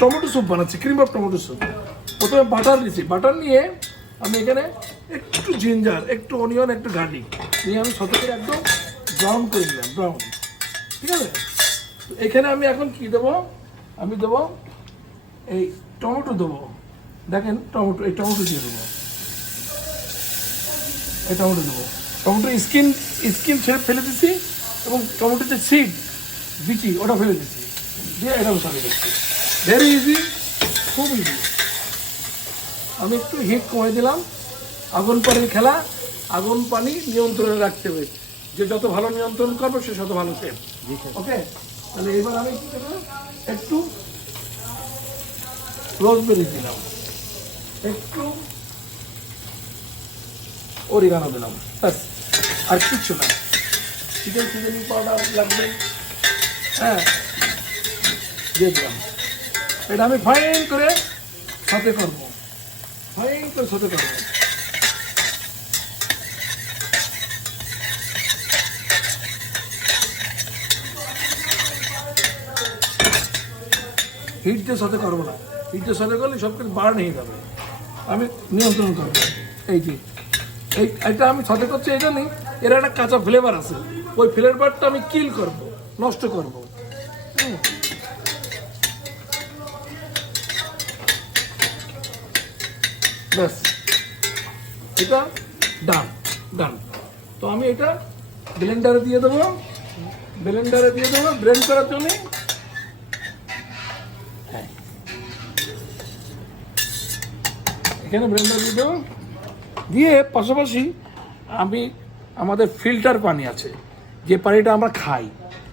Tomato soup বানাচ্ছি, cream of tomato soup. প্রথমে butter নিয়েছি, বাটার নিয়ে আমি এখানে একটু জিঞ্জার, একটু অনিয়ন, একটু গার্লিক নিয়ে আমি সাথে করে একদম ব্রাউন করে নিলাম, ব্রাউন। ঠিক আছে, এখানে আমি এখন কি দেবো, আমি দেবো এই টমেটো দেবো। দেখেন টমেটো, এই টমেটো দিয়ে দেবো, এই টমেটো দেবো। টমেটো স্কিন ছেড়ে ফেলে দিচ্ছি এবং টমেটোর যে সিড, বিচি, ওটা ফেলে দিচ্ছি, দিয়ে এটা মশলা দিচ্ছি। ভেরি ইজি, খুব ইজি। আমি একটু হিট কমে দিলাম। আগুন পানির খেলা, আগুন পানি নিয়ন্ত্রণে রাখতে হবে। যে যত ভালো নিয়ন্ত্রণ করবো সে তত ভালো শেফ। ওকে, তাহলে এবার আমি কি করবো, একটু রোজমেরি দিলাম, একটু অরিগানো দিলাম, ব্যাস, আর কিচ্ছু না। চিকেন সিজনিং পাউডার লাগবে, হ্যাঁ, দিয়ে দিলাম। এটা আমি ফাইন করে সাথে করবো, ফাইন করে সাথে করবো। হিট দিয়ে সাথে করবো না, হিট দিয়ে সাথে করলে সব কিছু বার্ন হয়ে যাবে। আমি নিয়ন্ত্রণ করবো। এই যে এটা আমি সাথে করছি, এই জন্যই এর একটা কাঁচা ফ্লেভার আছে, ওই ফ্লেভারটা আমি কিল করব, নষ্ট করব। ব্যাস, এটা ডান ডান। তো আমি এটা ব্লেন্ডারে দিয়ে দেবো, ব্লেন্ডারে দিয়ে দেবো ব্লেন্ড করার জন্য। এখানে ব্লেন্ডার দিয়ে দেবো, দিয়ে পাশাপাশি আমি আমাদের ফিল্টার পানি আছে, যে পানিটা আমরা খাই,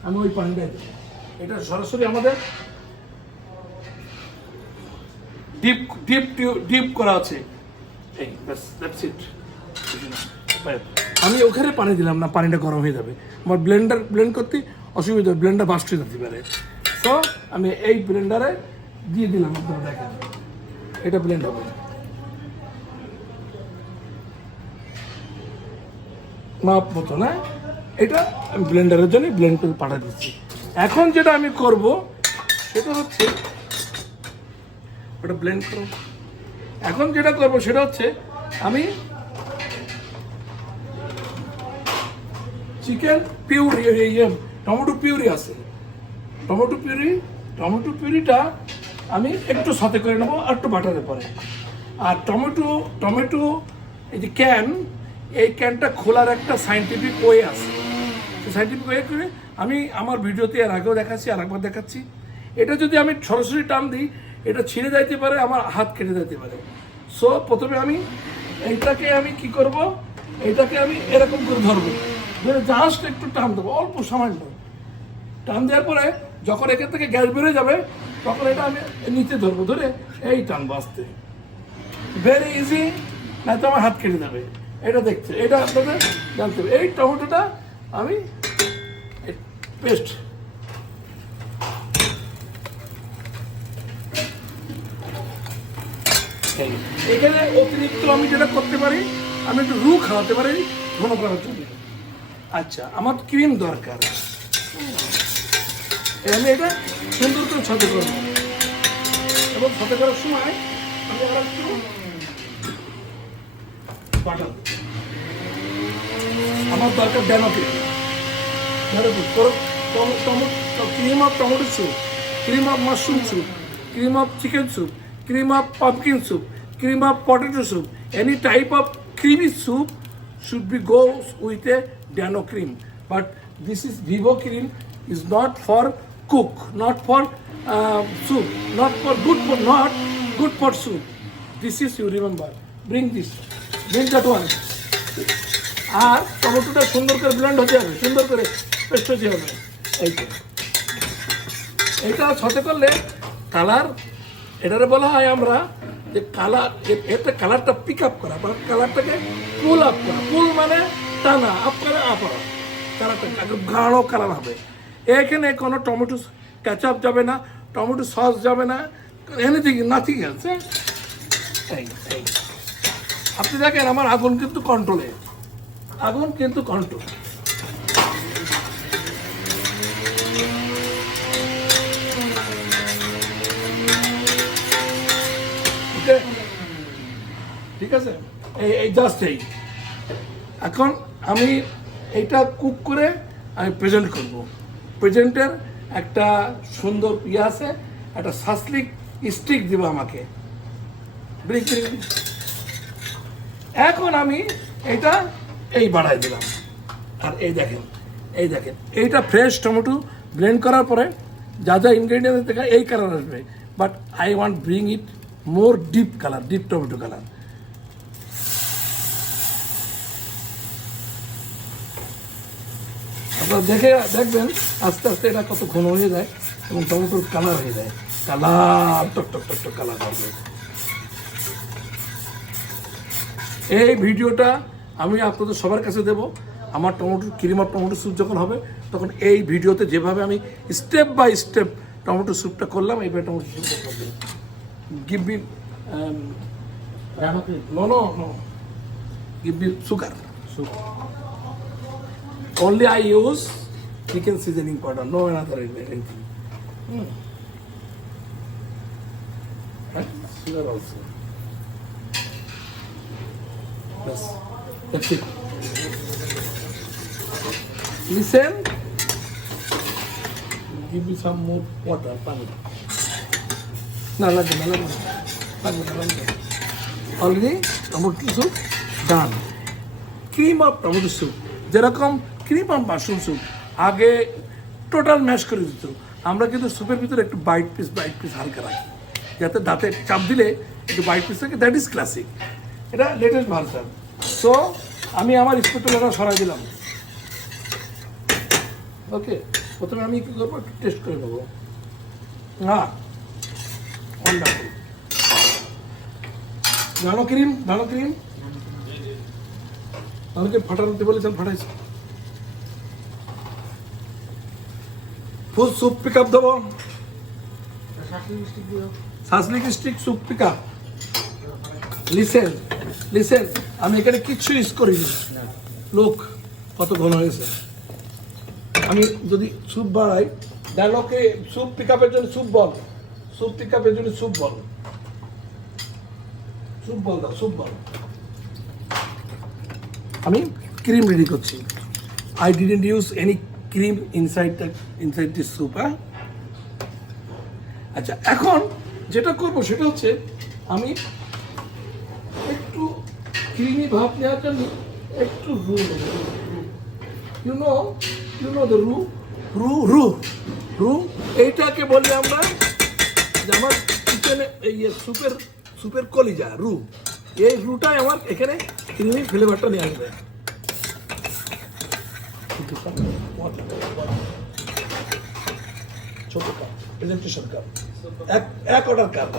আমি ওই পানিটাই দেবো। এটা সরাসরি আমাদের ডিপ করা আছে। এই ব্যাস, দ্যাটস ইট। আমি ওখানে পানি দিলাম না, পানিটা গরম হয়ে যাবে, আমার ব্লেন্ড করতে অসুবিধা, ব্লেন্ডার বাস্ট হয়ে যেতে পারে। তো আমি এই ব্লেন্ডারে দিয়ে দিলাম, আপনারা দেখেন এটা ব্লেন্ড হবে। মাপ মতো না, এটা আমি ব্লেন্ডারের জন্য ব্লেন্ড করে পাঠা দিচ্ছি। এখন যেটা আমি করব সেটা হচ্ছে, ওটা ব্লেন্ড করো। এখন যেটা করব সেটা হচ্ছে, আমি চিকেন পিউরি, টমেটো পিউরি আছে, টমেটো পিউরিটা আমি একটু সাথে করে নেবো, আর একটু বাটারে পরে। আর টমেটো এই যে ক্যান, এই ক্যানটা খোলার একটা সায়েন্টিফিক ওয়ে আছে। সায়েন্টিফিক ওয়ে করে আমি আমার ভিডিওতে এর আগেও দেখাচ্ছি, আর একবার দেখাচ্ছি। এটা যদি আমি সরাসরি টান দিই, এটা ছিঁড়ে যাইতে পারে, আমার হাত কেটে যেতে পারে। সো প্রথমে আমি এইটাকে আমি কি করব, এইটাকে আমি এরকম করে ধরবো, ধরে জাস্ট একটু টান দেবো, অল্প সামান্য টান দেওয়ার পরে যখন এখান থেকে গ্যাস বেরোয় যাবে, তখন এটা আমি নিচে ধরবো, ধরে এই টানবো আস্তে। ভেরি ইজি, না তো আমার হাত কেটে যাবে। এটা দেখছে, এটা আপনাদের জানতে হবে। এই টমেটোটা আমি পেস্ট, এখানে অতিরিক্ত আমি যেটা করতে পারি, আমি একটু রু খাওয়াতে পারি ঘন করার জন্য। আচ্ছা, আমার ক্রিম দরকার, আমি এটা সুন্দর করে সাথে করবো, এবং সাথে করার সময় আমি আর একটু বাটার, আমার দরকার Dano cream, cream of tomato soup, cream of mushroom soup, cream of chicken soup, cream of pumpkin soup, cream of potato soup, any type of creamy soup should be goes with a Dano cream. But this is Vivo cream is not for cook, not for soup, not good for soup. This is, you remember. Bring this, bring that one. আর টমেটোটা সুন্দর করে blend হতে হবে, সুন্দর করে paste হতে হবে। এইটা সাথে করলে কালার, এটারে বলা হয় আমরা যে কালার, এটা কালারটা পিক আপ করা বা কালারটাকে পুল আপ করা। পুল মানে টানা, আপ করে আপ, কালারটা গাঢ় কালার হবে। এখানে কোনো টমেটো ক্যাচআপ যাবে না, টমেটো সস যাবে না, এনিথিং, নাথিং আছে। আপনি দেখেন আমার আগুন কিন্তু কন্ট্রোলে, আগুন কিন্তু কন্ট্রোল। ওকে, ঠিক আছে, এই জাস্ট এই। এখন আমি এইটা কুক করে আমি প্রেজেন্ট করব। প্রেজেন্টের একটা সুন্দর ইয়ে আছে, একটা সাসলিক স্টিক দিব আমাকে। এখন আমি এটা এই বাড়াই দিলাম। আর এই দেখেন, এইটা ফ্রেশ টমেটো ব্লেন্ড করার পরে যা যা ইনগ্রেডিয়েন্টস দেখা এই কালার আসবে, but I want bring it more deep colour, deep tomato colour. আপনারা দেখবেন আস্তে আস্তে এটা কত ঘন হয়ে যায় এবং টমেটোর কালার হয়ে যায়, কালার টক টক টক টক কালার হবে। এই ভিডিওটা আমি আপনাদের সবার কাছে দেব। আমার ক্রিম অফ টমেটো স্যুপ যখন হবে তখন এই ভিডিওতে যেভাবে আমি স্টেপ বাই স্টেপ টমেটো স্যুপটা করলাম, এইভাবে টমেটো স্যুপটা করবেন। Give me no give me sugar. Only I use chicken seasoning powder, no another anything. Right? Sugar also. Yes, that's it. Listen. Give me some more water, pani. No, lagbe. Already tomato soup done. Cream of tomato soup. যেরকম cream of mushroom soup আগে total mash করে দিত, আমরা কিন্তু স্যুপের ভিতরে একটু byte piece হালকা রাখি, যাতে দাঁতে চাপ দিলে একটু বাইট পিস থাকে। দ্যাট ইজ ক্লাসিক, এটা লেটেস্ট ভার্সন। সো আমি আমার স্পেটুলাটা সরাই দিলাম। ওকে, প্রথমে আমি কী করবো, একটু টেস্ট করে নেবো। হ্যাঁ, ওয়ান্ডারফুল। ভালো ক্রিম অনেকে ফাটাতে বলেছেন, ফাটাইছে। ফুল স্যুপ পিক আপ দেবো, shashlik stick soup pick up. Listen, আমি এখানে কিচ্ছু ইউজ করিনি। লোক কত ঘন হয়েছে। আমি যদি স্যুপ বাড়াই, ডায়লগে স্যুপ পিক আপের জন্য স্যুপ বল দাও, স্যুপ বল। আমি ক্রিম রেডি করছি। I didn't use any cream inside this soup. আচ্ছা, এখন যেটা করবো সেটা হচ্ছে আমি একটু ক্রিমি ভাব নেওয়ার জন্য একটু রু নেব। ইউ নো দ্য রু এইটাকে বলি আমরা, যে আমার কিচেনে এই সুপের কলিজা রু। এই রুটাই আমার এখানে ক্রিমি ফ্লেভারটা নিয়ে আসবে। ছোট কাপ, প্রেজেন্টেশন কাপ, এক order cup.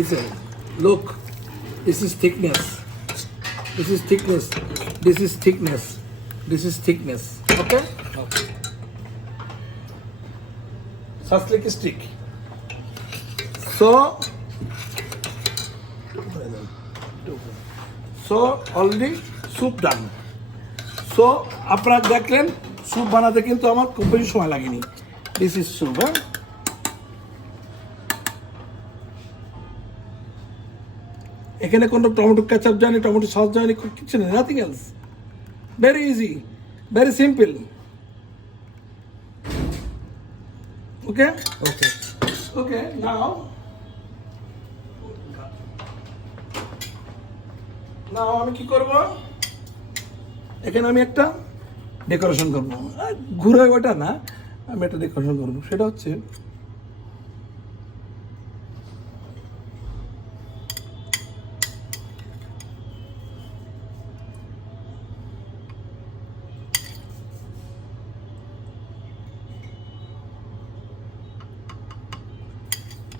Listen, look, this is thickness, okay? Sausage stick. So already soup done. So আপনারা দেখলেন স্যুপ বানাতে কিন্তু আমার খুব বেশি সময় লাগেনি। This is soup, হ্যাঁ? এখানে কোনো টমেটো কেচাপ যায়নি, টমেটো সস যায়নি, কিছু নেই, nothing else. Very easy, very simple. Okay, now আমি কি করব, এখানে আমি একটা ডেকোরেশন করবো। ঘুরে ওটা না, আমি একটা ডেকোরেশন করবো। সেটা হচ্ছে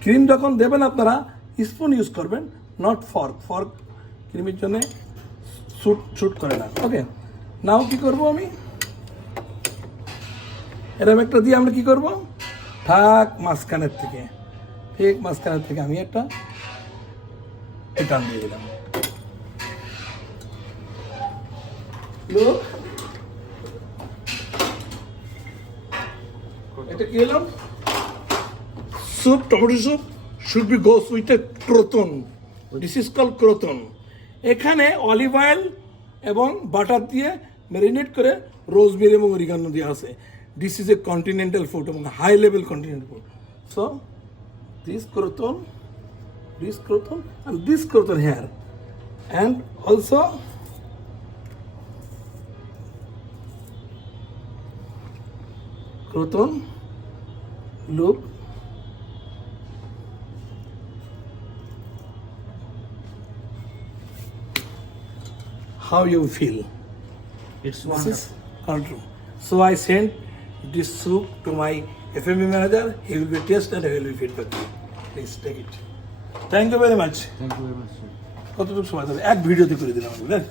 ক্রিম যখন দেবেন আপনারা স্পুন ইউজ করবেন, নট ফর্ক। ফর্ক ক্রিমের জন্য শুট করে না। ওকে, নাও কি করব আমি, এরকম একটা দিয়ে আমরা কি করব, মাঝখানের থেকে আমি একটা টান দিয়ে দিলাম। এটা কি হলো, soup, tomato soup should be goes with a crouton. This is call crouton. এখানে অলিভ অয়েল এবং বাটার দিয়ে ম্যারিনেট করে রোজমেরি এবং অরিগানো দিয়ে আছে। This is a continental food এবং high level continental food. So this crouton and this croton here, and also croton. Look, how you feel. It's This wonderful. is control. So I sent this soup to my FMB manager. He will be taste and he will be feedback. Please take it. Thank you very much. Thank you very much, sir. কতটুকু সময় ধরে এক ভিডিওতে করে দিলাম আমি, বুঝলেন?